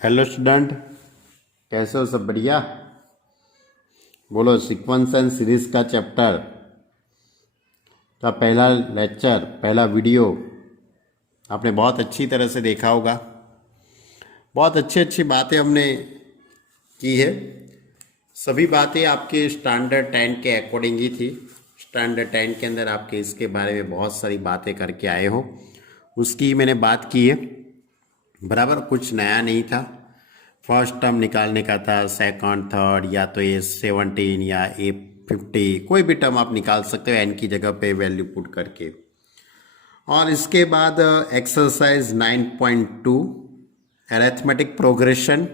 Hello student, कैसे हो? सब बढ़िया? बोलो। सीक्वेंस एंड सीरीज का चैप्टर का पहला लेक्चर, पहला वीडियो आपने बहुत अच्छी तरह से देखा होगा। बहुत अच्छी अच्छी बातें हमने की है। सभी बातें आपके स्टैंडर्ड 10 के अकॉर्डिंग ही थी। स्टैंडर्ड 10 के अंदर आपके इसके बारे में बहुत सारी बातें करके आए हो, उसकी मैंने बात की है। बराबर, कुछ नया नहीं था। फर्स्ट टर्म निकालने का था, सेकंड, थर्ड, या तो ये 17 या ए 50, कोई भी टर्म आप निकाल सकते हो एन की जगह पे वैल्यू पुट करके। और इसके बाद exercise 9.2 arithmetic progression.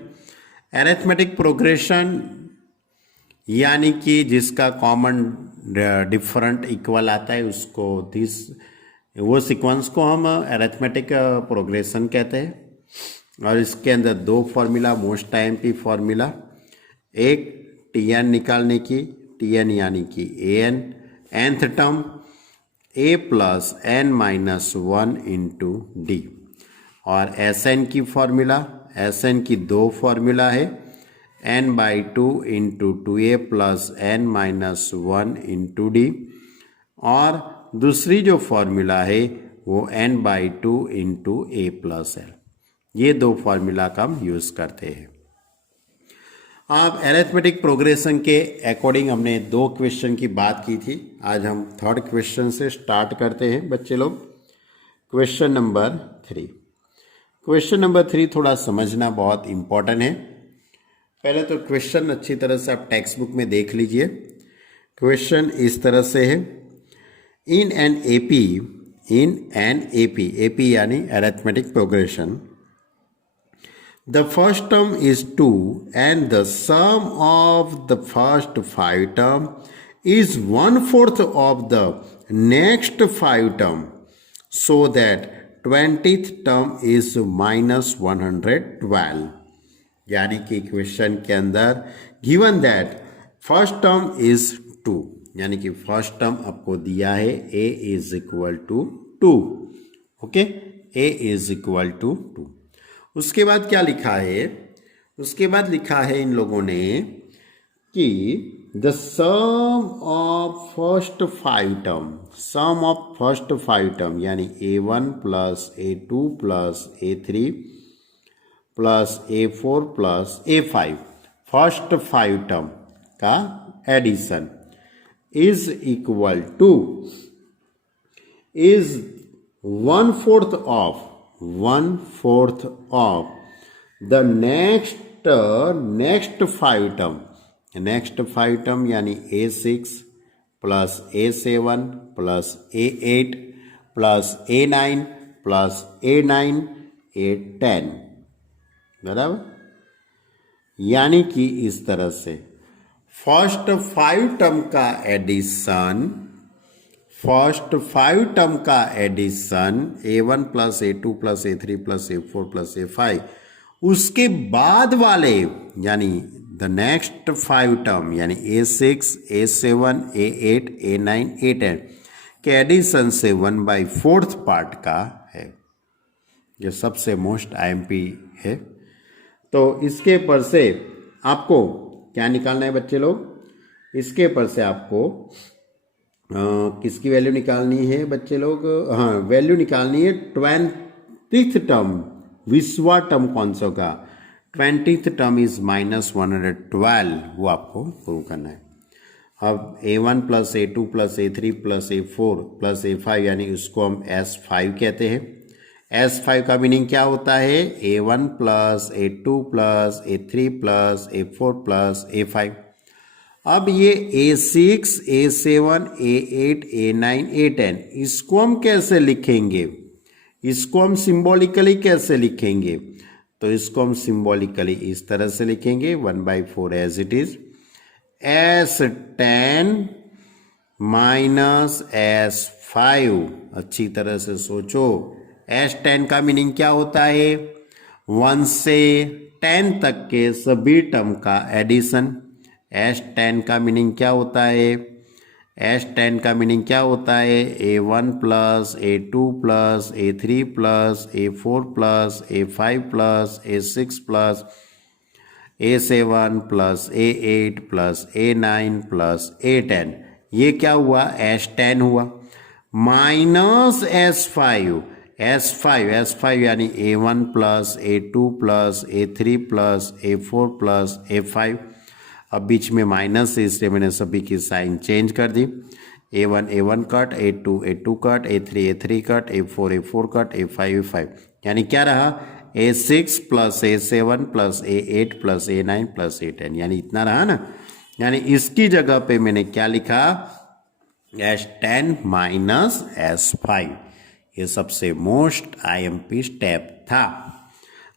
Arithmetic progression यानी कि जिसका कॉमन डिफरेंट इक्वल आता है, उसको वो सीक्वेंस को हम अरिथमेटिक प्रोग्रेशन कहते हैं। और इसके अंदर दो फॉर्मूला, मोस्ट आईएमपी फॉर्मूला। एक टी एन निकालने की, टी एन यानी कि A N, nth term A plus N minus 1 into D. और एस एन की फॉर्मूला, एस एन की दो फॉर्मूला है, N by two into two A plus N minus 1 into D. और दूसरी जो फॉर्मूला है वो N by two into A plus L. ये दो फॉर्मूला का हम यूज करते हैं। अब अरिथमेटिक प्रोग्रेशन के अकॉर्डिंग हमने दो क्वेश्चन की बात की थी। आज हम थर्ड क्वेश्चन से स्टार्ट करते हैं बच्चे लोग। Question number 3। क्वेश्चन नंबर 3 थोड़ा समझना बहुत इंपॉर्टेंट है। पहले तो क्वेश्चन अच्छी तरह से आप टेक्स्ट बुक में देख लीजिए। क्वेश्चन इस तरह से है, इन एन एपी, एपी यानी arithmetic progression, the first term is 2 and the sum of the first 5 term is 1/4 of the next 5 term, so that 20th term is minus 112। यानी कि क्वेश्चन के अंदर given that first term is 2, यानी कि first term आपको दिया है a is equal to 2। Okay, a is equal to 2। उसके बाद क्या लिखा है? उसके बाद लिखा है इन लोगों ने कि the sum of first 5 term, sum of first 5 term यानी a1 plus a2 plus a3 plus a4 plus a5, first 5 term का addition is equal to, is 1/4 of 1/4 of the next 5 term। Next 5 term यानी a6 plus a7 plus a8 plus a9 plus a9 a10। बराबर, यानी कि इस तरह से first 5 term का addition, first 5 term का addition a1 plus a2 plus a3 plus a4 plus a5, उसके बाद वाले यानी द नेक्स्ट 5 टर्म यानी a6 a7 a8 a9 a10 के एडिशन से 1/4 पार्ट का है। ये सबसे मोस्ट आईएमपी है। तो इसके पर से आपको क्या निकालना है बच्चे लोग? इसके पर से आपको किसकी वैल्यू निकालनी है बच्चे लोग? हाँ, वैल्यू निकालनी है 20th टर्म। विश्वा टर्म कौन सा होगा? 20th टर्म इज माइनस 112, वो आपको प्रूव करना है। अब a1 plus a2 plus a3 plus a4 plus a5 यानी उसको हम S5 कहते हैं। S5 का मीनिंग क्या होता है? a1 plus a2 plus a3 plus a4 plus a5। अब ये a6 a7 a8 a9 a10, इसको हम कैसे लिखेंगे? इसको हम सिंबॉलिकली कैसे लिखेंगे? तो इसको हम सिंबॉलिकली इस तरह से लिखेंगे, 1/4 as it is, S10 minus S5। अच्छी तरह से सोचो, S10 का मीनिंग क्या होता है? 1 से 10 तक के सभी टर्म का एडिशन। S10 का मीनिंग क्या होता है? S10 का मीनिंग क्या होता है? A1 plus A2 plus A3 plus A4 plus A5 plus A6 plus A7 plus A8 plus A9 plus A10। ये क्या हुआ? S10 हुआ। माइनस S5 यानी A1 plus A2 plus A3 plus A4 plus A5। अब बीच में minus है इसलिए मैंने सभी की साइन चेंज कर दी। A1 A1 cut, A2 cut, A3 cut, A4 cut, A5 यानी क्या रहा? A6 plus A7 plus A8 plus A9 plus A10 यानी इतना रहा ना। यानी इसकी जगह पे मैंने क्या लिखा? S10 minus S5। ये सबसे मोस्ट IMP स्टेप था।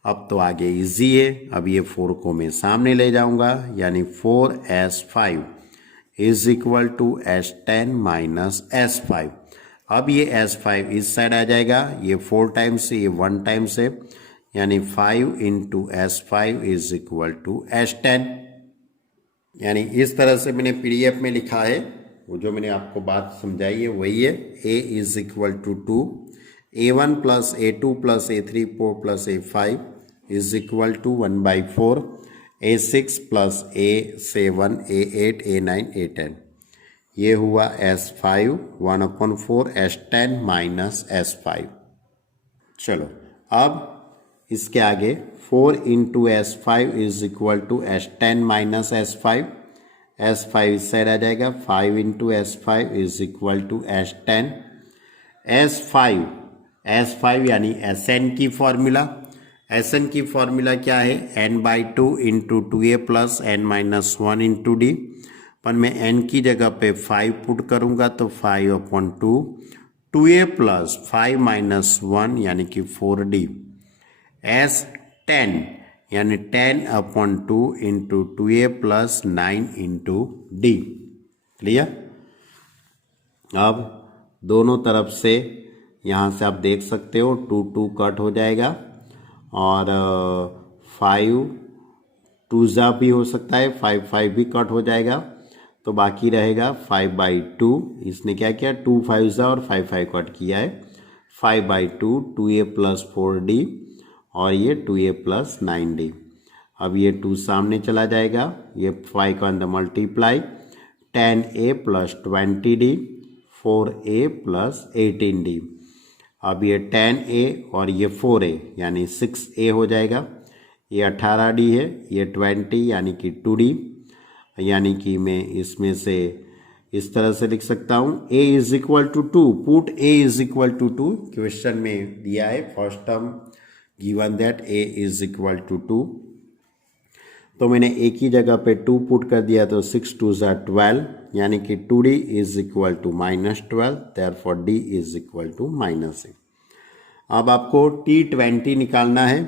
अब तो आगे इजी है। अब ये 4 को मैं सामने ले जाऊंगा यानी 4S5 is equal to S10 minus S5। अब ये S5 इस साइड आ जाएगा, ये 4 टाइम्स है, ये 1 टाइम्स है, यानी 5 into S5 is equal to S10। यानी इस तरह से मैंने PDF में लिखा है। वो जो मैंने आपको बात समझाई है वही है। A is equal to 2, A1 plus A2 plus A3 plus A5 is equal to 1/4, A6 plus A7 A8 A9 A10। ये हुआ S5 1/4 S10 माइनस S5। चलो अब इसके आगे 4 into S5 is equal to S10 minus S5। S5 इस side आ जाएगा, 5 into S5 is equal to S10। S5 यानी Sn की फॉर्मूला। Sn की फॉर्मूला क्या है? n/2 into 2a plus n minus 1 into D. पर मैं n की जगह पे 5 पुट करूंगा तो 5/2 2a प्लस 5 माइनस 1 यानी कि 4d। S10 यानी 10/2 into 2a plus 9 into D. Clear? अब दोनों तरफ से यहाँ से आप देख सकते हो 2 कट हो जाएगा और 5 2 भी हो सकता है, 5 भी कट हो जाएगा तो बाकी रहेगा 5/2। इसने क्या किया? 2 5 और 5 कट किया है। 5/2 2a प्लस 4d और ये 2a प्लस 9d। अब ये 2 सामने चला जाएगा, ये 5 का अंदर multiply, 10a plus 20d 4a plus 18d। अब ये 10a और ये 4a यानी 6a हो जाएगा। ये 18d है, ये 20 यानी कि 2d। यानी कि मैं इसमें से इस तरह से लिख सकता हूँ a is equal to 2, put a is equal to 2। Question में दिया है first term given that a is equal to 2, तो मैंने a की जगह पे 2 पुट कर दिया तो 6 2 12 यानी कि 2d is equal to -12, therefore d is equal to -a। अब आपको T20 निकालना है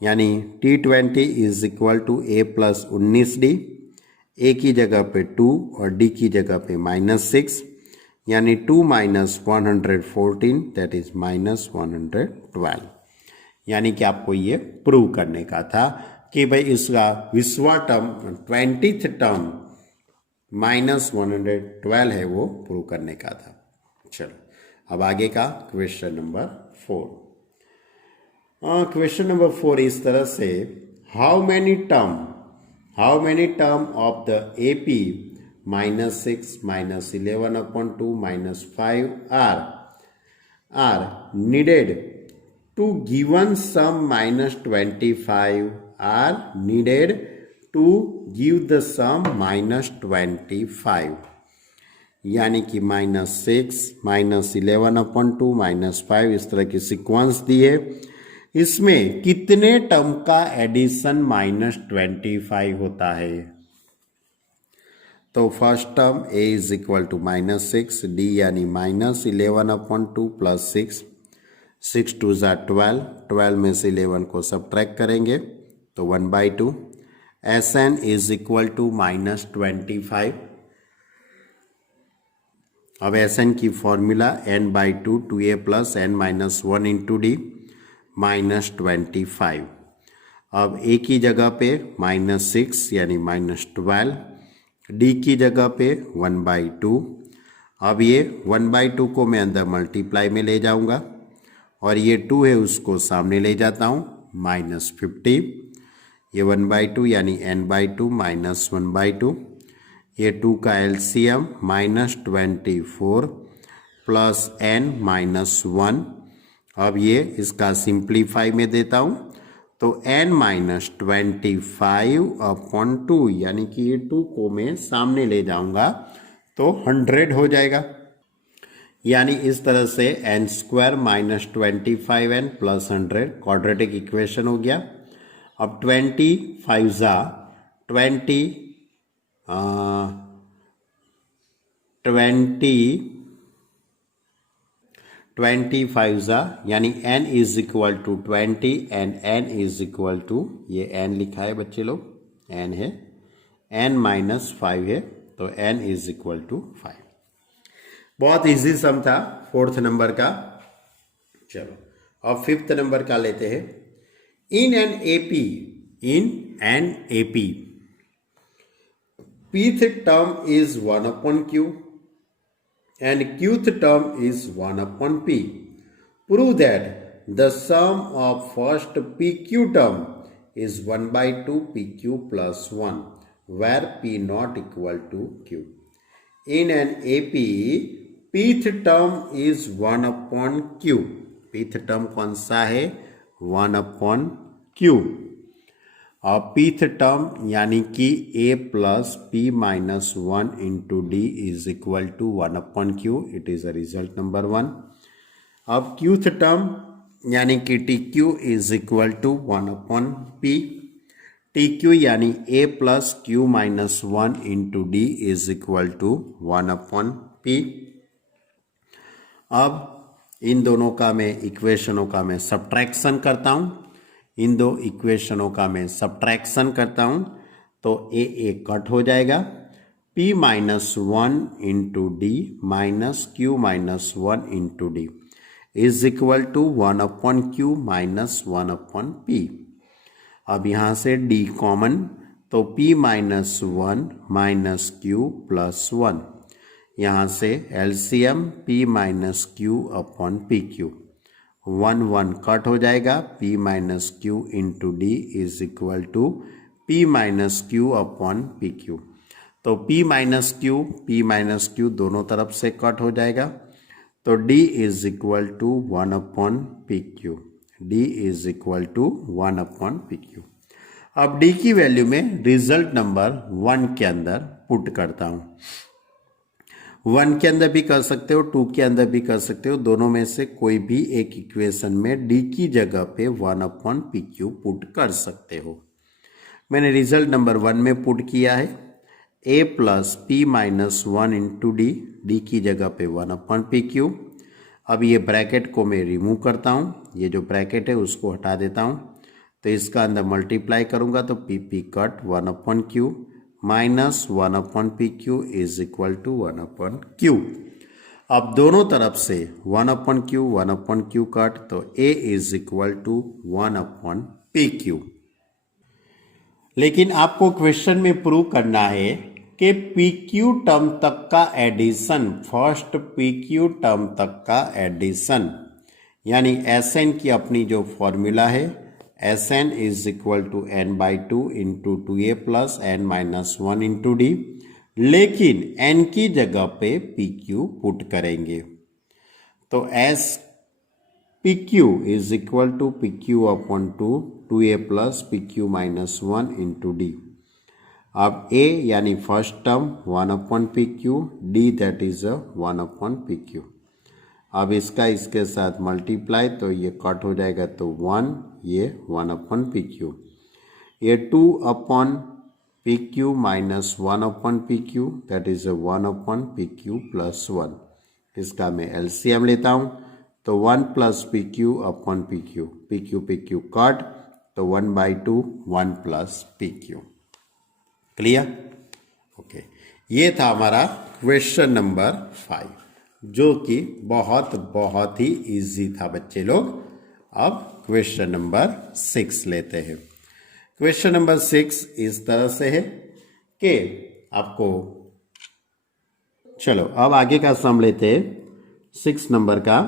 यानी T20 is equal to a plus 19d। a की जगह पे 2 और d की जगह पे -6 यानी 2 माइनस 114 दैट इज -112। यानी कि आपको ये प्रूव करने का था कि भाई इसका विश्वा टर्म 20th टर्म -112 है, वो प्रूव करने का था। चलो अब आगे का क्वेश्चन नंबर 4। क्वेश्चन नंबर 4 इस तरह से, how many term of the AP -6 -11/2 -5 are needed to given sum -25 are needed to give the sum -25। यानी कि -6 -11/2 -5 इस तरह की सीक्वेंस दी है। इसमें कितने टर्म का एडिशन -25 होता है? तो first term a is equal to -6, d यानी -11/2 प्लस 6, 6 2 12, 12 में से 11 को सब्ट्रैक्ट करेंगे तो 1/2। Sn is equal to -25। अब Sn की formula n/2 2a plus n minus 1 into d -25। अब a की जगह पे -6 यानी -12, d की जगह पे 1/2, अब ये 1/2 को मैं अंदर मल्टीप्लाई में ले जाऊंगा और ये 2 है उसको सामने ले जाता हूँ -50। ये 1/2 यानी n/2 -1/2। ये 2 का एलसीएम -24 प्लस n-1। अब ये इसका सिंप्लीफाई में देता हूँ तो n-25/2 यानी कि ये 2 को मैं सामने ले जाऊंगा तो 100 हो जाएगा। यानी इस तरह से n² -25n plus 100 quadratic equation हो गया। अब 25 यानी n is equal to 20 and n is equal to, ये n लिखा है बच्चे लोग, n है, n-5 है तो n इज इक्वल टू 5। बहुत इजी सम था 4th नंबर का। चलो अब 5th नंबर का लेते हैं। In an AP pth term is 1 upon q and qth term is 1 upon p. Prove that the sum of first pq term is 1/2 pq plus 1 where p not equal to q. In an AP pth term is 1 upon q. pth term कौन सा है? 1 upon q। और pth term यानी कि a plus p minus 1 into d is equal to 1 upon q. It is a result number 1। अब qth term यानी कि tq is equal to 1 upon p। tq यानी a plus q minus 1 into d is equal to 1 upon p। अब इन दोनों का मैं इक्वेशनों का मैं सब्ट्रैक्शन करता हूँ। इन दो इक्वेशनों का मैं सब्ट्रैक्शन करता हूँ तो ए कट हो जाएगा। p minus 1 into d minus q minus 1 into d is equal to 1 upon q minus 1 upon p। अब यहाँ से d कॉमन तो p minus 1 minus q plus 1। यहाँ से LCM p minus q upon p q. 1 कट हो जाएगा। p minus q into d is equal to p minus q upon p q. तो p माइनस क्यू दोनों तरफ से कट हो जाएगा तो d is equal to 1 upon p q. d is equal to 1 upon p q. अब d की वैल्यू में रिजल्ट नंबर 1 के अंदर पुट करता हूँ। 1 के अंदर भी कर सकते हो, 2 के अंदर भी कर सकते हो। दोनों में से कोई भी एक इक्वेशन में d की जगह पे 1 अपॉन पी क्यू पुट कर सकते हो। मैंने रिजल्ट नंबर 1 में पुट किया है a plus p minus 1 into D की जगह पे 1 अपॉन पी क्यू। अब ये ब्रैकेट को मैं रिमूव करता हूँ, ये जो ब्रैकेट है उसको हटा देता हूँ तो इसका अंदर मल्टीप्लाई करूँगा तो p cut 1 upon q minus 1 upon p q is equal to 1 upon q. अब दोनों तरफ से 1 अपॉन क्यू कट तो a is equal to 1 upon p q. लेकिन आपको क्वेश्चन में प्रूव करना है कि पी क्यू टर्म तक का addition, first p q term तक का एडिशन यानी एस एन की अपनी जो फॉर्मूला है S n is equal to n/2 into 2a plus n-1 into d. लेकिन n की जगह पे पी क्यू पुट करेंगे तो S p q is equal to p q upon 2a plus p q minus 1 into d. अब a यानी first term 1 upon p q, d that is 1 upon p q. अब इसका इसके साथ multiply तो ये कट हो जाएगा तो 1, ये 1 अपॉन पी क्यू। ये 2 upon p q minus 1 upon p Q that is 1 upon p Q plus 1। इसका मैं एलसीएम लेता हूँ तो 1 plus p q upon p Q cut तो 1/2 1 plus p Q. Clear? Okay, ये था हमारा क्वेश्चन नंबर 5 जो कि बहुत ही इजी था बच्चे लोग। अब क्वेश्चन नंबर 6 लेते हैं। क्वेश्चन नंबर 6 इस तरह से है कि आपको चलो अब आगे का सम लेते हैं 6 नंबर का।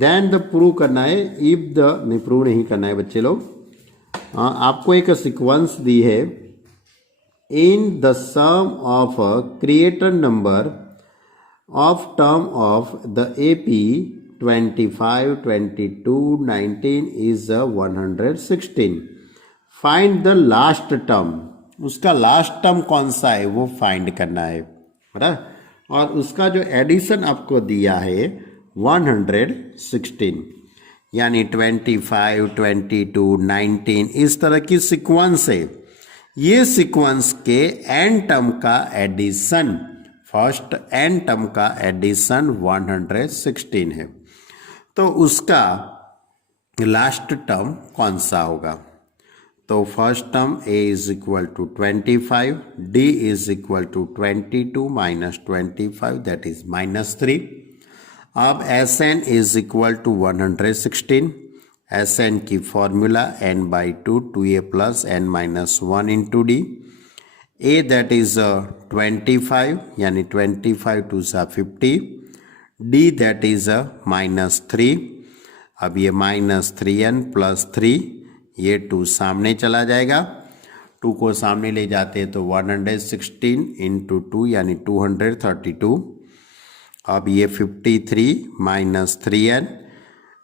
देन द प्रूव करना है, इफ द नहीं प्रूव नहीं करना है बच्चे लोग। आपको एक सीक्वेंस दी है, in the sum of created number of term of the AP 25, 22, 19 is 116। Find the last term, उसका लास्ट टर्म कौन सा है वो फाइंड करना है, बराबर। और उसका जो एडिशन आपको दिया है 116, यानी 25, 22, 19 इस तरह की सीक्वेंस है। ये सीक्वेंस के एन टर्म का एडिशन, फर्स्ट एन टर्म का एडिशन 116 है, तो उसका लास्ट टर्म कौन सा होगा। तो first term a is equal to 25, d is equal to 22 minus 25 that is -3। अब Sn is equal to 116। Sn की formula n/2 2a plus n minus 1 into d. a that is 25 यानी 25 to 50, d that is -3। अब ये -3n plus 3, ये 2 सामने चला जाएगा, 2 को सामने ले जाते हैं तो 116 इंटू 2 यानी 232। अब ये 53 माइनस 3n,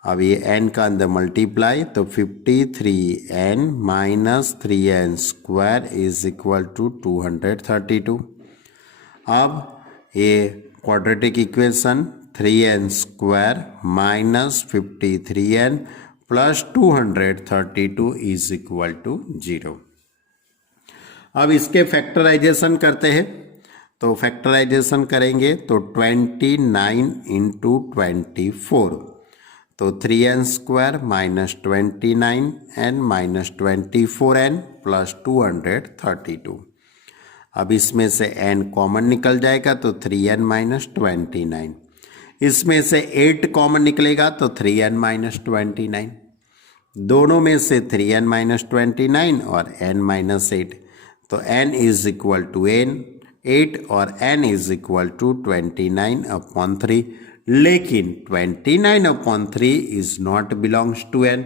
अब ये n का अंदर मल्टीप्लाई, तो 53n minus 3n square is equal to 232। अब ये quadratic equation 3n square minus 53n plus 232 is equal to 0। अब इसके फैक्टराइजेशन करते हैं, तो फैक्टराइजेशन करेंगे तो 29 इंटू 24, तो 3n square minus 29n minus 24n plus 232। अब इसमें से n कॉमन निकल जाएगा तो 3n माइनस 29, इसमें से 8 कॉमन निकलेगा तो 3n माइनस 29, दोनों में से 3n माइनस 29 और n माइनस 8, तो n is equal to n 8 और n इज इक्वल टू 29/3, लेकिन 29/3 is not belongs to n,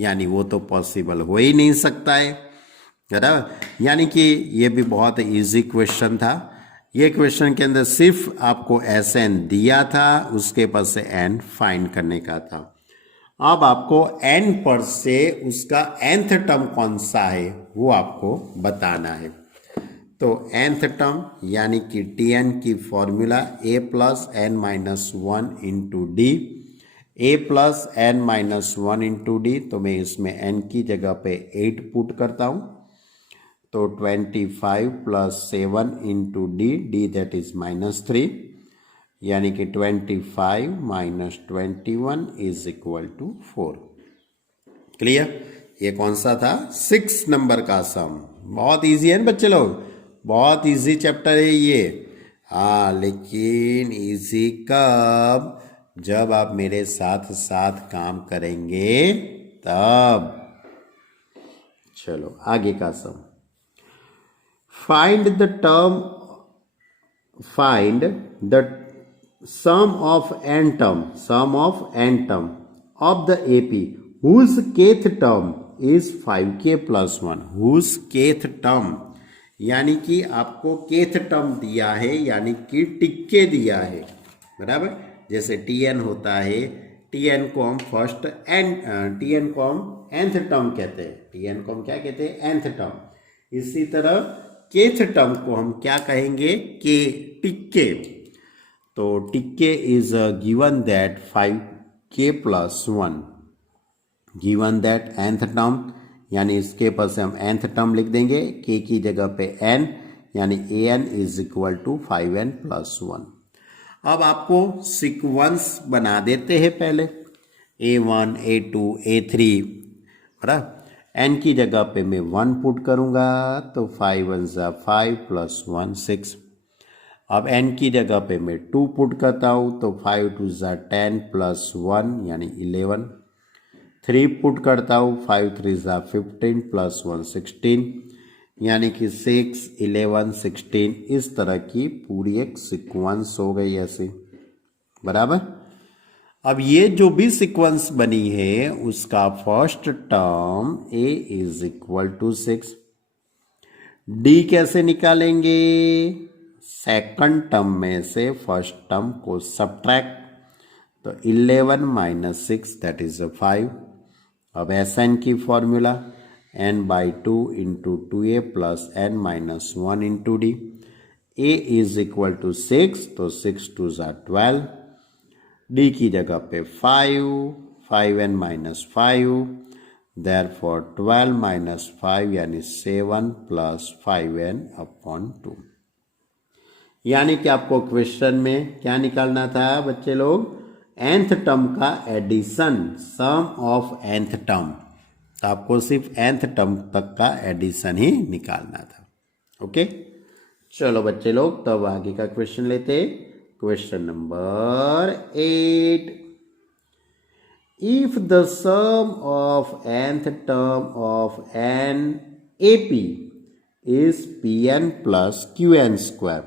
यानी वो तो पॉसिबल हो ही नहीं सकता है, बराबर। यानी कि ये भी बहुत इजी क्वेश्चन था। ये क्वेश्चन के अंदर सिर्फ आपको Sn दिया था, उसके पास से n फाइंड करने का था। अब आपको n पर से उसका nth टर्म कौन सा है वो आपको बताना है। तो nth टर्म यानी कि Tn की formula a plus n minus 1 into d, a plus n minus 1 into d, तो मैं इसमें n की जगह पे 8 पुट करता हूँ, तो 25 plus 7 into d, d that is -3, यानी कि 25 minus 21 is equal to 4। Clear? ये कौन सा था? 6 नंबर का सम। बहुत इजी है ना बच्चे लोग, बहुत इजी चैप्टर है ये। हाँ, लेकिन इजी कब? जब आप मेरे साथ साथ काम करेंगे तब। चलो आगे का सम। Find the sum of n term of the AP whose kth term is 5k plus 1। whose kth term यानी कि आपको kth टर्म दिया है, यानी कि टिक्के दिया है, बराबर। जैसे Tn होता है, Tn को हम फर्स्ट Tn को हम nth टर्म कहते हैं, Tn को हम क्या कहते हैं? nth term. इसी तरह kth टर्म को हम क्या कहेंगे? के टिक्के। तो टिक्के is given that 5k plus 1, given that nth term, यानी इसके पास हम nth टर्म लिख देंगे, k की जगह पे n, यानी an is equal to 5n plus 1। अब आपको सीक्वेंस बना देते हैं पहले, a1 a2 a3, बराबर। n की जगह पे मैं 1 पुट करूंगा, तो 5 1 ज़ा 5 प्लस 1 6। अब n की जगह पे मैं 2 पुट करता हूँ, तो 5 2 ज़ा 10 प्लस 1 यानी 11। 3 पुट करता हूँ, 5 3 ज़ा 15 प्लस 1 16, यानी कि 6, 11, 16 इस तरह की पूरी एक सीक्वेंस हो गई ऐसे, बराबर। अब ये जो भी सीक्वेंस बनी है उसका first term a is equal to 6। D कैसे निकालेंगे? सेकंड टर्म में से फर्स्ट टर्म को सब्ट्रैक्ट, तो 11 माइनस 6 दैट इज 5। अब एस एन की formula n/2 into 2a plus n minus 1 into d. a is equal to 6, तो 6 2 ज़ा 12। डी की जगह पे 5n माइनस 5, देयरफॉर 12 माइनस 5 यानी 7 प्लस 5n अपॉन 2। यानी कि आपको क्वेश्चन में क्या निकालना था बच्चे लोग? nth टर्म का addition, sum of nth term. तो आपको सिर्फ nth टर्म तक का एडिशन ही निकालना था। ओके, चलो बच्चे लोग तब आगे का क्वेश्चन लेते। Question number 8। If the sum of nth term of an AP is Pn plus Qn square,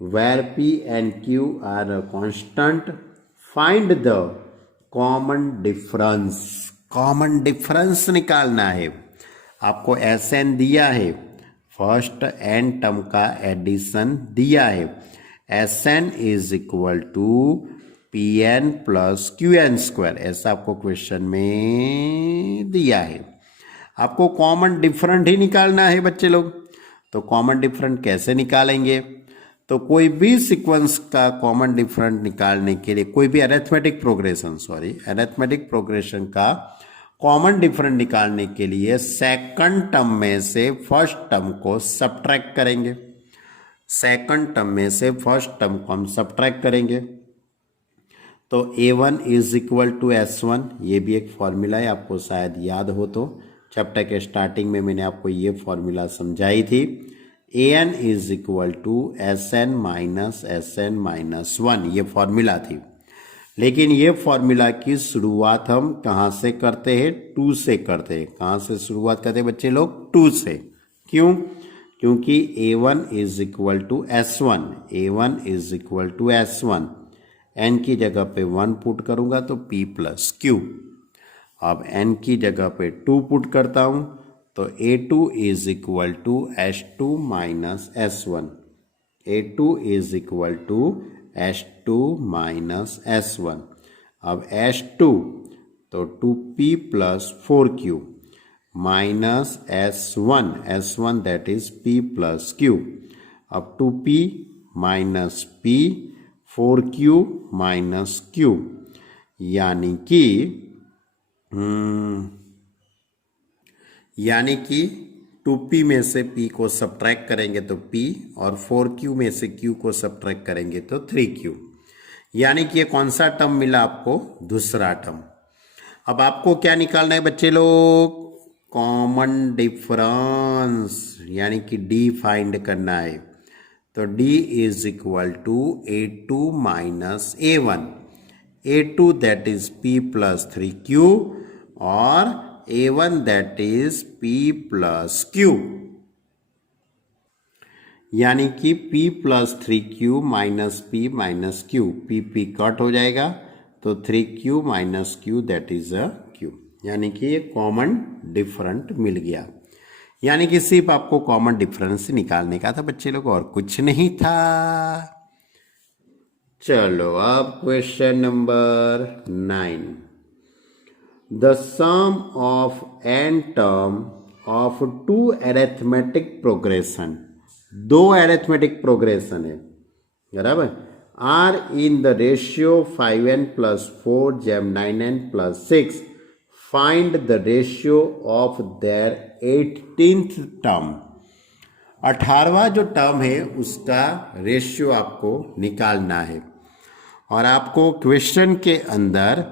where P and Q are a constant, find the common difference। Common difference निकालना है। आपको Sn दिया है, first n term का addition दिया है। Sn is equal to Pn plus Qn square, ऐसा आपको क्वेश्चन में दिया है। आपको कॉमन डिफरेंट ही निकालना है बच्चे लोग। तो कॉमन डिफरेंट कैसे निकालेंगे? तो कोई भी सीक्वेंस का कॉमन डिफरेंट निकालने के लिए, कोई भी अरिथमेटिक प्रोग्रेशन का कॉमन डिफरेंट निकालने के लिए सेकंड टर्म में से फर्स्ट टर्म को सब्ट्रैक्ट करेंगे। सेकंड टर्म में से फर्स्ट टर्म को हम सब्ट्रैक्ट करेंगे, तो a1 is equal to s1। ये भी एक फॉर्मूला है, आपको शायद याद हो तो चैप्टर के स्टार्टिंग में मैंने आपको ये फॉर्मूला समझाई थी। an is equal to sn minus 1, ये फॉर्मूला थी। लेकिन ये फॉर्मूला की शुरुआत हम कहाँ से करते हैं? 2 से करते हैं। कहाँ से शुरुआत करते हैं बच्चे लोग? 2 से। क्यों? क्योंकि a1 is equal to s1, a1 is equal to s1। n की जगह पे 1 पुट करूंगा तो p प्लस q। अब n की जगह पे 2 पुट करता हूं तो a2 is equal to s2 minus s1। a2 is equal to s2 minus s1। अब s2 तो 2p plus 4q minus s1 that is p plus q। अब 2p minus p, 4q minus q, यानी कि 2p में से p को subtract करेंगे तो p, और 4q में से q को सब्ट्रैक्ट करेंगे तो 3q। यानी कि ये कौन सा टर्म मिला आपको? दूसरा टर्म। अब आपको क्या निकालना है बच्चे लोग? कॉमन डिफरेंस, यानी कि d फाइंड करना है। तो d is equal to a2 minus a1, a2 that is p plus 3q और a1 that is p plus q। यानी कि p plus 3q minus p minus q, p cut हो जाएगा तो 3q minus q that is uh q। यानी कि ये common different मिल गया। यानी कि सिर्फ आपको कॉमन डिफरेंस निकालने का था बच्चे लोग, और कुछ नहीं था। चलो अब question number 9। The sum of n term of 2 arithmetic progression, 2 arithmetic progression है, बराबर, are in the ratio 5n plus 4 जब 9n plus 6, find the ratio of their 18th term. 18वां जो टर्म है उसका रेशियो आपको निकालना है, और आपको क्वेश्चन के अंदर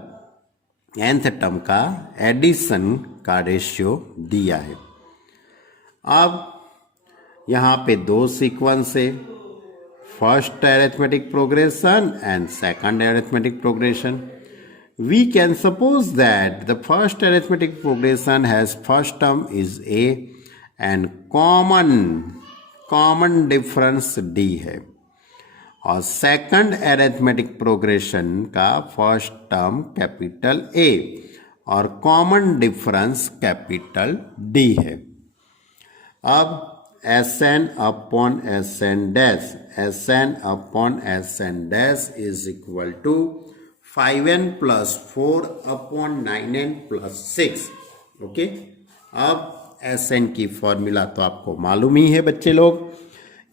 nth टर्म का एडिशन का रेशियो दिया है। अब यहाँ पे 2 सीक्वेंस है, first arithmetic progression and second arithmetic progression. We can suppose that the first arithmetic progression has first term is a and common difference d है। और सेकंड एरिथमेटिक प्रोग्रेशन का फर्स्ट टर्म कैपिटल ए और common difference capital D है। अब Sn upon Sn dash, Sn upon Sn dash is equal to 5n plus 4 upon 9n plus 6। Okay, अब Sn की formula तो आपको मालूम ही है बच्चे लोग,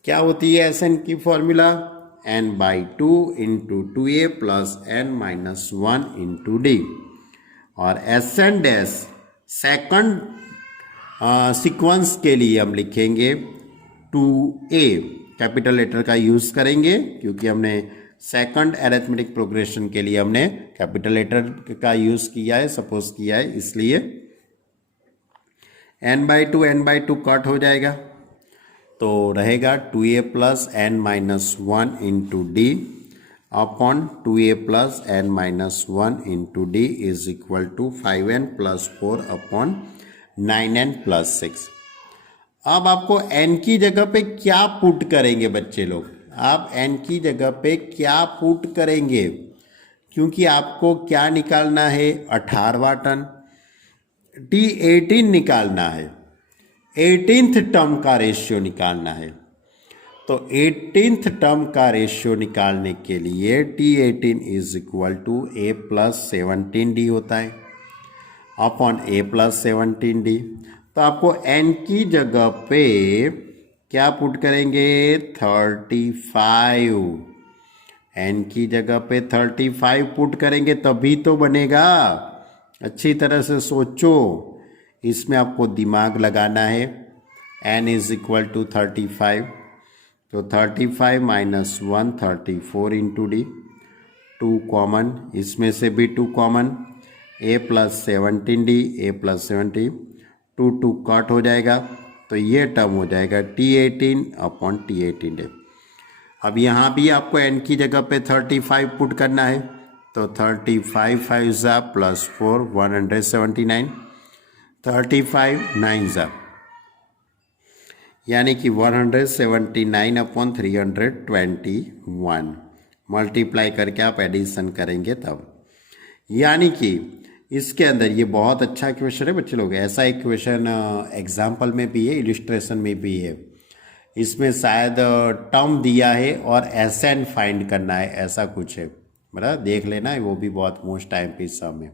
क्या होती है Sn की formula? n/2 into 2a plus n minus 1 into D. और Sn डैश सेकंड सीक्वेंस के लिए हम लिखेंगे 2a, कैपिटल लेटर का यूज करेंगे क्योंकि हमने सेकंड एरिथमेटिक प्रोग्रेशन के लिए हमने कैपिटल लेटर का यूज किया है, सपोज किया है, इसलिए n/2 कट हो जाएगा तो रहेगा 2a plus n minus 1 into d upon 2a plus n minus 1 into d is equal to 5n plus 4 upon 9n plus 6। अब आपको n की जगह पे क्या पुट करेंगे बच्चे लोग? आप n की जगह पे क्या पुट करेंगे? क्योंकि आपको क्या निकालना है? 18वां टर्म T18 निकालना है, 18th टर्म का रेशियो निकालना है। तो 18th टर्म का रेशियो निकालने के लिए T18 is equal to a plus 17d होता है अपॉन a प्लस 17d। तो आपको n की जगह पे क्या पुट करेंगे? 35। n की जगह पे 35 पुट करेंगे तभी तो बनेगा। अच्छी तरह से सोचो, इसमें आपको दिमाग लगाना है। n इज इक्वल टू 35, तो 35 माइनस 1 34 इंटू डी, 2 कॉमन, इसमें से भी 2 common, a plus 17d, a plus 70, 2 cut हो जाएगा तो ये टर्म हो जाएगा T18 अपॉन T18 है। अब यहाँ भी आपको n की जगह पे 35 पुट करना है तो 35 5 ज़ा प्लस 4 179, 35 9 ज़ा यानी कि 179 अपॉन 321 मल्टीप्लाई करके आप एडिशन करेंगे तब, यानी कि इसके अंदर ये बहुत अच्छा क्वेश्चन है बच्चे लोग। ऐसा एक क्वेश्चन एग्जाम्पल में भी है, इलिस्ट्रेशन में भी है। इसमें शायद टर्म दिया है और Sn फाइंड करना है, ऐसा कुछ है, बराबर देख लेना है, वो भी बहुत मोस्ट टाइम पे सम है।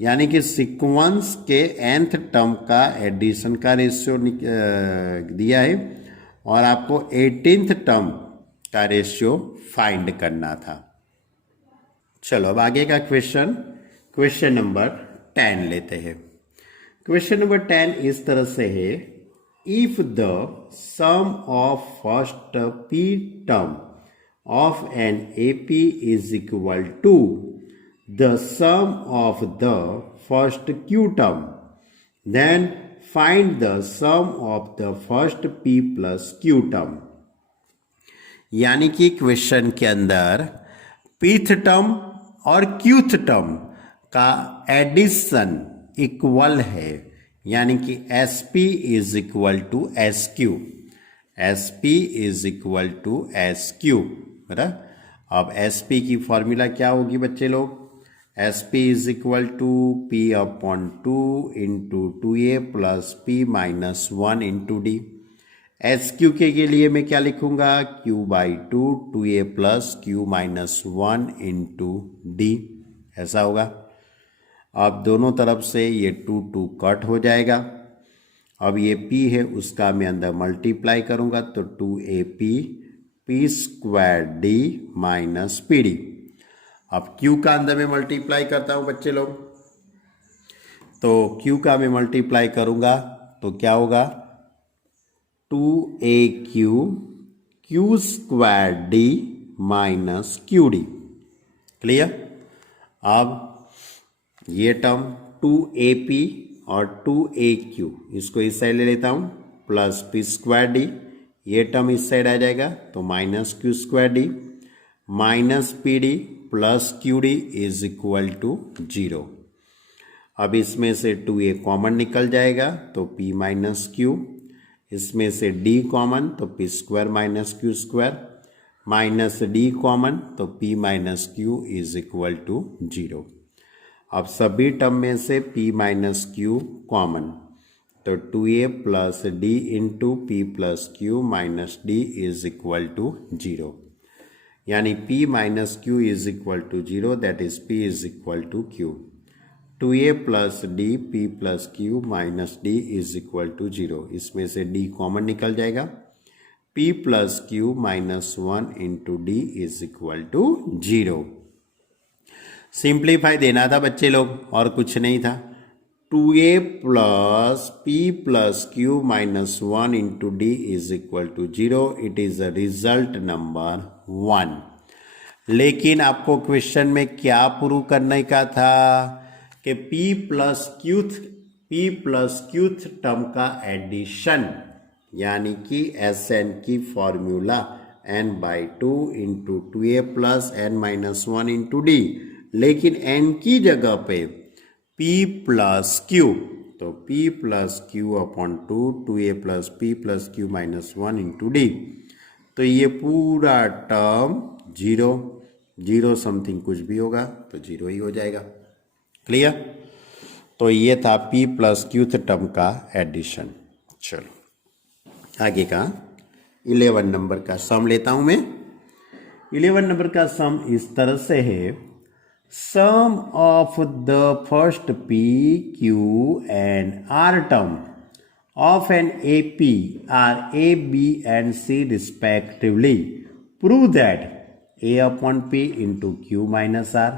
यानी कि सीक्वेंस के nth टर्म का एडिशन का रेशियो दिया है और आपको 18th टर्म का रेशियो फाइंड करना था। चलो अब आगे का क्वेश्चन नंबर 10 लेते हैं। क्वेश्चन नंबर 10 इस तरह से है, if the sum of first p term of an AP is equal to the sum of the first q term, then find the sum of the first p plus q term. यानी कि question के अंदर pth term और qth term का addition equal है, यानी कि SP is equal to SQ, SP is equal to SQ, बराबर। अब SP की फॉर्मूला क्या होगी बच्चे लोग? SP is equal to P upon 2 into 2a plus P minus 1 into d. SQ के लिए मैं क्या लिखूंगा? Q/2 2a plus Q minus 1 into d, ऐसा होगा। अब दोनों तरफ से ये 2 कट हो जाएगा। अब ये P है उसका मैं अंदर मल्टीप्लाई करूंगा तो 2AP P² माइनस PD। अब Q का अंदर में मल्टीप्लाई करता हूं बच्चे लोग, तो Q का मैं मल्टीप्लाई करूंगा तो क्या होगा? 2AQ Q² minus QD। Clear? अब ये टर्म 2AP और 2AQ इसको इस साइड ले लेता हूं, प्लस P²D, ये टर्म इस साइड आ जाएगा तो minus Q² minus PD plus QD is equal to 0। अब इसमें से 2a कॉमन निकल जाएगा तो p माइनस क्यू, इसमें से d कॉमन तो p square minus q square, minus d common तो p minus q is equal to 0। अब सभी टर्म में से p माइनस क्यू कॉमन, तो 2a plus d into p plus q minus d is equal to 0, यानी p minus q is equal to 0, that is p is equal to q. 2a plus d p plus q minus d is equal to 0, इसमें से d common निकल जाएगा, p plus q minus 1 into d is equal to 0। Simplify देना था बच्चे लोग, और कुछ नहीं था। 2a plus p plus q minus 1 into d is equal to 0, it is a result number 1। लेकिन आपको क्वेश्चन में क्या प्रूव करने का था कि p प्लस क्यूथ टर्म का एडिशन, यानी कि Sn की formula n/2 into 2a plus n minus 1 into d, लेकिन n की जगह पे p प्लस क्यू, तो p plus Q upon 2 2a plus p plus q minus 1 into d, तो ये पूरा टर्म 0 समथिंग कुछ भी होगा तो 0 ही हो जाएगा। क्लियर? तो ये था p प्लस क्यूथ टर्म का एडिशन। चलो आगे का 11 नंबर का सम लेता हूं मैं। 11 नंबर का सम इस तरह से है, sum of the first p q and r term of an AP are a b and c respectively prove that a upon p into q minus r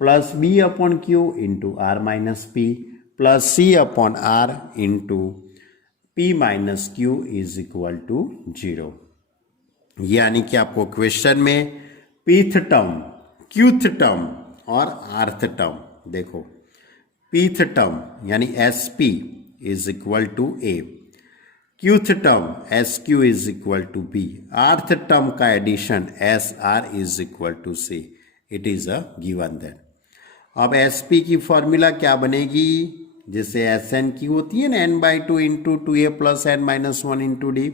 plus b upon q into r minus p plus c upon r into p minus q is equal to 0। यानी कि आपको question में pth term, qth term और rth term, देखो pth term यानी sp is equal to a, qth term sq is equal to b, rth term का addition sr is equal to c, it is a given that। अब sp की formula क्या बनेगी, जैसे Sn की होती है ना n/2 into 2a plus n minus 1 into d,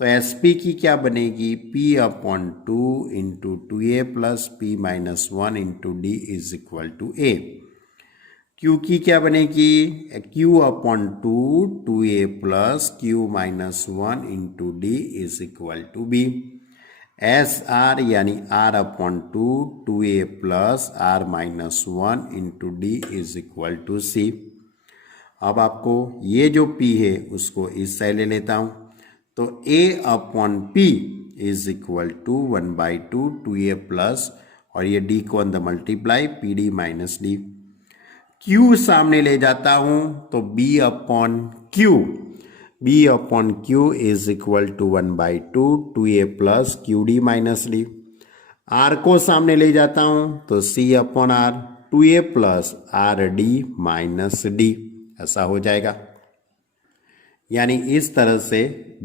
तो sp की क्या बनेगी p upon 2 into 2a plus p minus 1 into d is equal to a। q की क्या बनेगी q upon 2 2a plus q minus 1 into d is equal to b। S R यानी r upon 2 2a plus r minus 1 into d is equal to c। अब आपको ये जो p है उसको इस साइड ले लेता हूं, तो a upon p is equal to 1/2 2a plus, और ये d को अंदर multiply p d minus d. q सामने ले जाता हूं तो b upon q is equal to 1/2 2a plus q d minus d. r को सामने ले जाता हूं तो c upon r 2a plus r d minus d, ऐसा हो जाएगा। यानी इस तरह से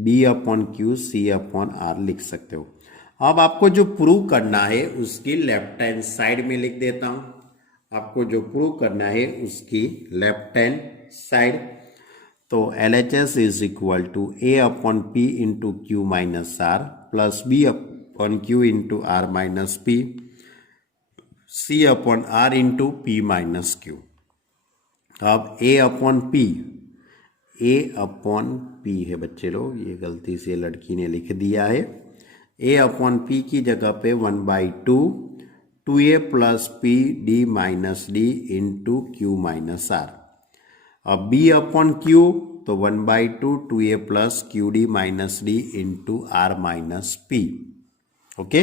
b upon q c upon r लिख सकते हो। अब आपको जो प्रूव करना है उसकी लेफ्ट हैंड साइड में लिख देता हूं, आपको जो प्रूव करना है उसकी लेफ्ट हैंड साइड, तो LHS is equal to a upon p into q minus r plus b upon q into r minus p, c upon r into p minus q. अब a अपॉन p है बच्चे लोग, ये गलती से लड़की ने लिख दिया है। a अपॉन p की जगह पे 1/2 2a plus p d minus d into q minus r. अब b अपॉन q तो 1/2 2a plus q d minus d into r minus p. Okay,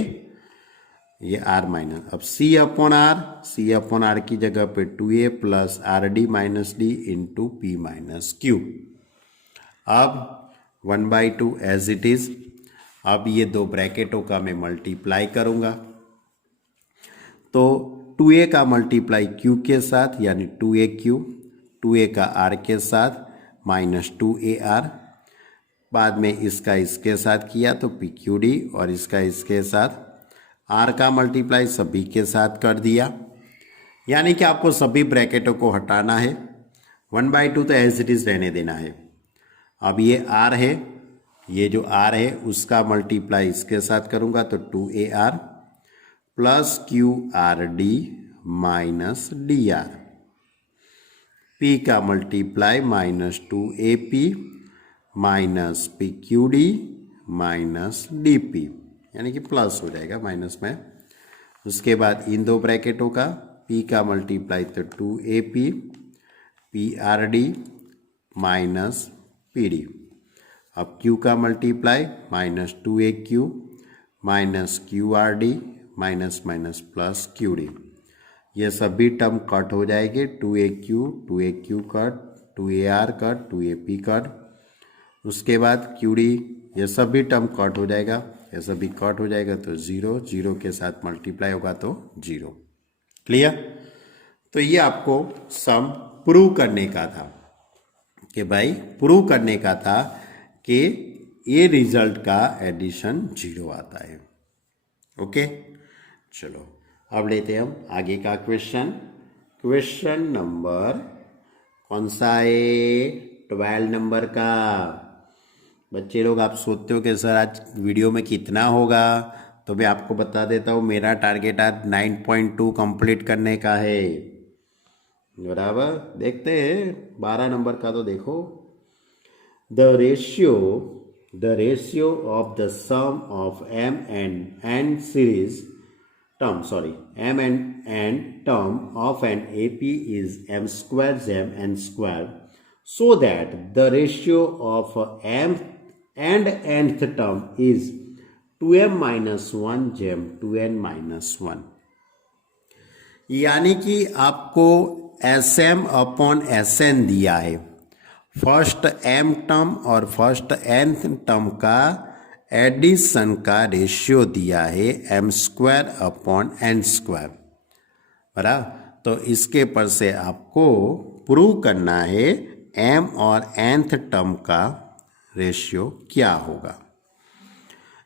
ये आर माइनस। अब c अपॉन आर की जगह पे 2a plus r d minus d into p minus q. अब 1/2 as it is. अब ये दो ब्रैकेटों का मैं मल्टीप्लाई करूंगा, तो 2a का मल्टीप्लाई q के साथ यानी 2aq, 2a का r के साथ माइनस 2ar, बाद में इसका इसके साथ किया तो pqd, और इसका इसके साथ r का मल्टीप्लाई सभी के साथ कर दिया। यानी कि आपको सभी ब्रैकेटों को हटाना है 1/2 तो एज इट इज रहने देना है। अब ये आर है, ये जो आर है उसका मल्टीप्लाई इसके साथ करूंगा तो 2AR plus QRD minus DR, P का multiply minus 2AP minus PQD minus DP, यानी कि प्लस हो जाएगा माइनस में। उसके बाद इन दो ब्रैकेटों का P का मल्टीप्लाई तो 2AP PRD माइनस PD, अब Q का multiply minus 2AQ minus QRD minus minus plus QD, ये सभी टर्म कट हो जाएंगे, 2AQ cut, 2AR cut, 2AP cut. उसके बाद QD, ये सभी टर्म कट हो जाएगा, ये सभी कट हो जाएगा तो 0, 0 के साथ मल्टीप्लाई होगा तो 0। क्लियर? तो ये आपको सम प्रूव करने का था कि भाई प्रूव करने का था कि ये रिजल्ट का एडिशन 0 आता है। ओके, चलो अब लेते हैं हम आगे का क्वेश्चन। क्वेश्चन नंबर कौन सा है? 12 नंबर का। बच्चे लोग आप सोचते हो कि सर आज वीडियो में कितना होगा, तो मैं आपको बता देता हूँ मेरा टारगेट आज 9.2 कंप्लीट करने का है। बराबर, देखते हैं 12 नंबर का तो देखो। The ratio of the sum of m and n series term, m and term of an AP is m square m n square, so that the ratio of m and nth term is 2m minus 1 jm 2n minus 1। यानी कि आपको SM upon SN दिया है, first m term और first nth term का addition का ratio दिया है m square upon n square. बराबर, तो इसके पर से आपको प्रूव करना है m और nth टर्म का रेशियो क्या होगा।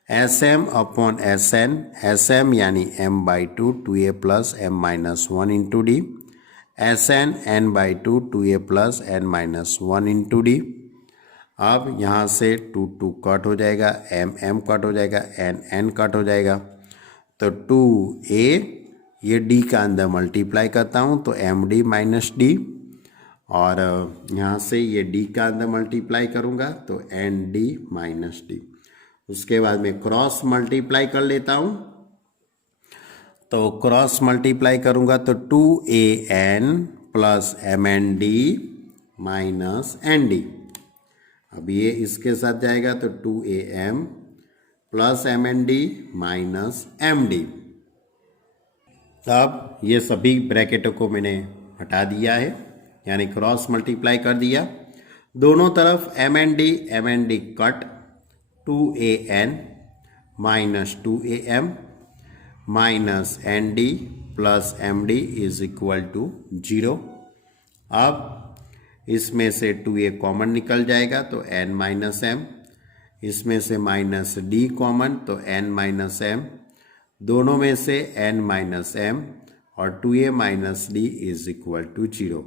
SM अपॉन SN, SM यानी m/2 2a plus m minus 1 into D, SN n/2 2a plus n minus 1 into d. अब यहाँ से 2 2 कट हो जाएगा, m कट हो जाएगा, n कट हो जाएगा, तो 2a ये d का अंदर मल्टीप्लाई करता हूँ तो md माइनस डी, और यहाँ से ये d का अंदर मल्टीप्लाई करूँगा तो nd माइनस डी। उसके बाद में क्रॉस मल्टीप्लाई कर लेता हूँ, तो क्रॉस मल्टीप्लाई करूँगा तो 2an plus mnd minus nd। अब ये इसके साथ जाएगा तो 2am plus mnd minus md। अब ये सभी ब्रैकेटों को मैंने हटा दिया है, यानी क्रॉस मल्टीप्लाई कर दिया, दोनों तरफ mnd cut, 2an minus 2am minus nd plus md is equal to 0। अब इसमें से 2a कॉमन निकल जाएगा तो n माइनस m, इसमें से माइनस d कॉमन तो n माइनस m, दोनों में से n माइनस m और 2a minus d is equal to 0,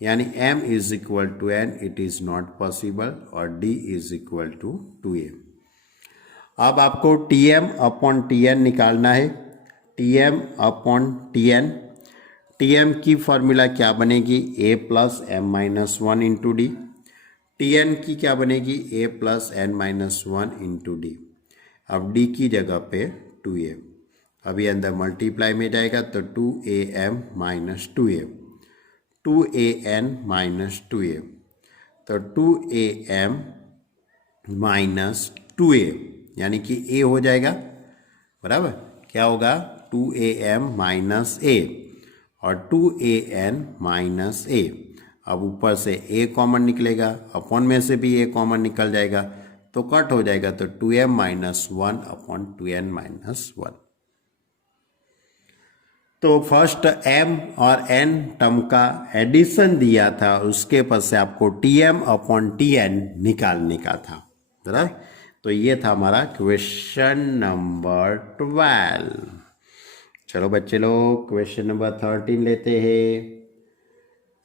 यानी m is equal to n, it is not possible, और d is equal to 2a। अब आपको tm अपॉन tn निकालना है। tm अपॉन tn, tm की फॉर्मूला क्या बनेगी? a plus m minus 1 into d. tn की क्या बनेगी? a plus n minus 1 into d. अब d की जगह पे 2a, अभी अंदर मल्टीप्लाई में जाएगा तो 2am minus 2a, 2an minus 2a, तो 2am माइनस 2a यानी कि a हो जाएगा। बराबर, क्या होगा? 2am माइनस a और 2an माइनस a। अब ऊपर से a कॉमन निकलेगा, अपॉन में से भी a कॉमन निकल जाएगा तो कट हो जाएगा, तो 2m minus 1 upon 2n minus 1। तो फर्स्ट m और n टर्म का एडिशन दिया था, उसके पर से आपको tm अपॉन tn निकालने का था। बराबर, तो ये था हमारा क्वेश्चन नंबर 12। चलो बच्चे लोग क्वेश्चन नंबर 13 लेते हैं।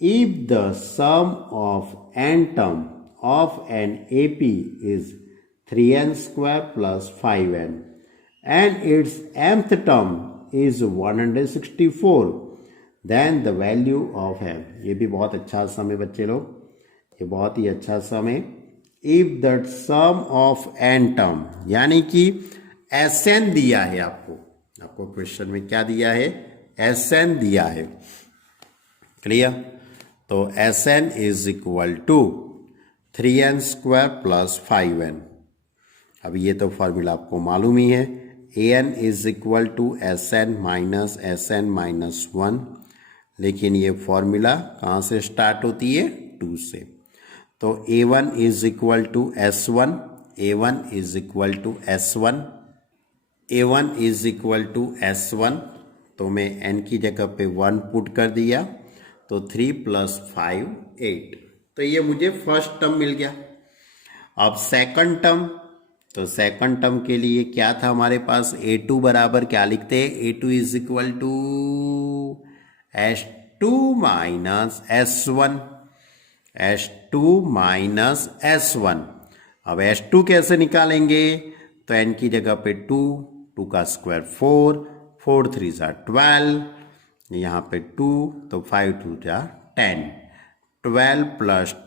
if the sum of n term of an AP is 3n square plus 5n and its nth term is 164, then the value of m, ये भी बहुत अच्छा सम है बच्चे लोग, ये बहुत ही अच्छा सम है। if the sum of n term, यानी कि Sn दिया है आपको क्वेश्चन में क्या दिया है, Sn दिया है, क्लियर। तो Sn is equal to 3n square plus 5n। अब ये तो फॉर्मूला आपको मालूम ही है, an is equal to Sn minus 1, लेकिन ये फॉर्मूला कहाँ से स्टार्ट होती है, 2 से। तो a1 is equal to S1, a1 is equal to S1, a1 is equal to S1, तो मैं n की जगह पे 1 पुट कर दिया, तो 3 + 5 8, तो ये मुझे फर्स्ट टर्म मिल गया। अब सेकंड टर्म, तो सेकंड टर्म के लिए क्या था हमारे पास, a2 बराबर क्या लिखते हैं, a2 is equal to S2 minus S1, S2 minus S1। अब S2 कैसे निकालेंगे, तो n की जगह पे 2, 2 का स्क्वायर 4, 4 3 12, यहाँ पे 2, तो 5 2 10, 12 +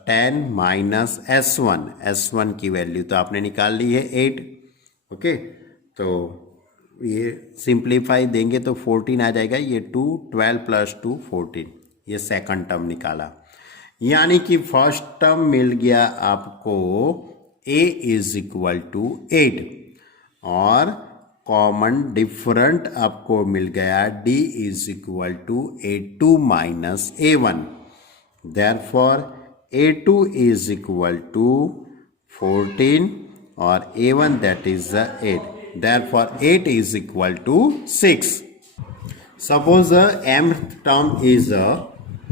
10 माइनस S1, S1 की वैल्यू तो आपने निकाल ली है 8, ओके। तो ये सिंप्लीफाई देंगे तो 14 आ जाएगा, ये 2, 12 + 2 14, ये सेकंड टर्म निकाला। यानी कि फर्स्ट टर्म मिल गया आपको a इज इक्वल टू 8 और कॉमन डिफरेंट आपको मिल गया d is equal to a2 minus a1। Therefore a2 is equal to 14 और a1 that is 8, therefore 8 is equal to 6। Suppose mth term is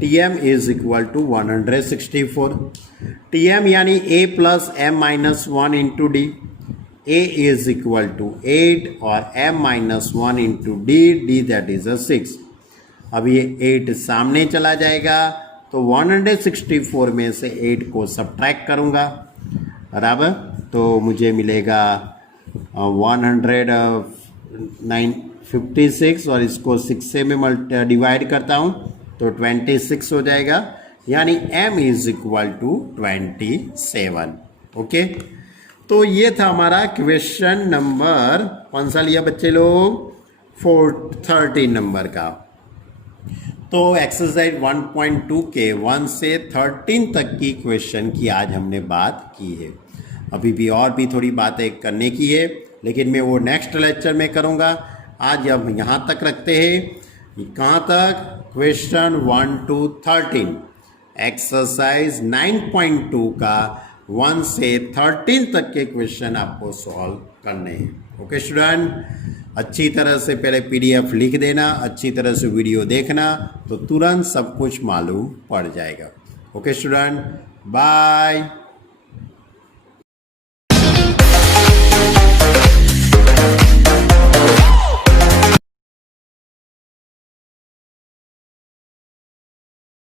tm is equal to 164, tm यानी a plus m minus 1 into d, a is equal to 8 और m minus 1 into d that is 6। अब ये 8 सामने चला जाएगा, तो 164 में से 8 को सब्ट्रैक्ट करूंगा, बराबर, तो मुझे मिलेगा 156 और इसको 6 से मैं डिवाइड करता हूं तो 26 हो जाएगा, यानी m is equal to 27, okay. तो ये था हमारा क्वेश्चन नंबर, कौन सा लिया बच्चे लोग, 13 नंबर का। तो एक्सरसाइज 1.2 के 1 से 13 तक की क्वेश्चन की आज हमने बात की है। अभी भी और भी थोड़ी बातें करने की है, लेकिन मैं वो नेक्स्ट लेक्चर में करूँगा। आज हम यहाँ तक रखते हैं, कहाँ तक, क्वेश्चन 1 to 13, एक्सरसाइज 9.2 का 1 से 13 तक के क्वेश्चन आपको सॉल्व करने हैं, ओके स्टूडेंट। अच्छी तरह से पहले PDF लिख देना, अच्छी तरह से वीडियो देखना, तो तुरंत सब कुछ मालूम पड़ जाएगा, ओके स्टूडेंट। बाय।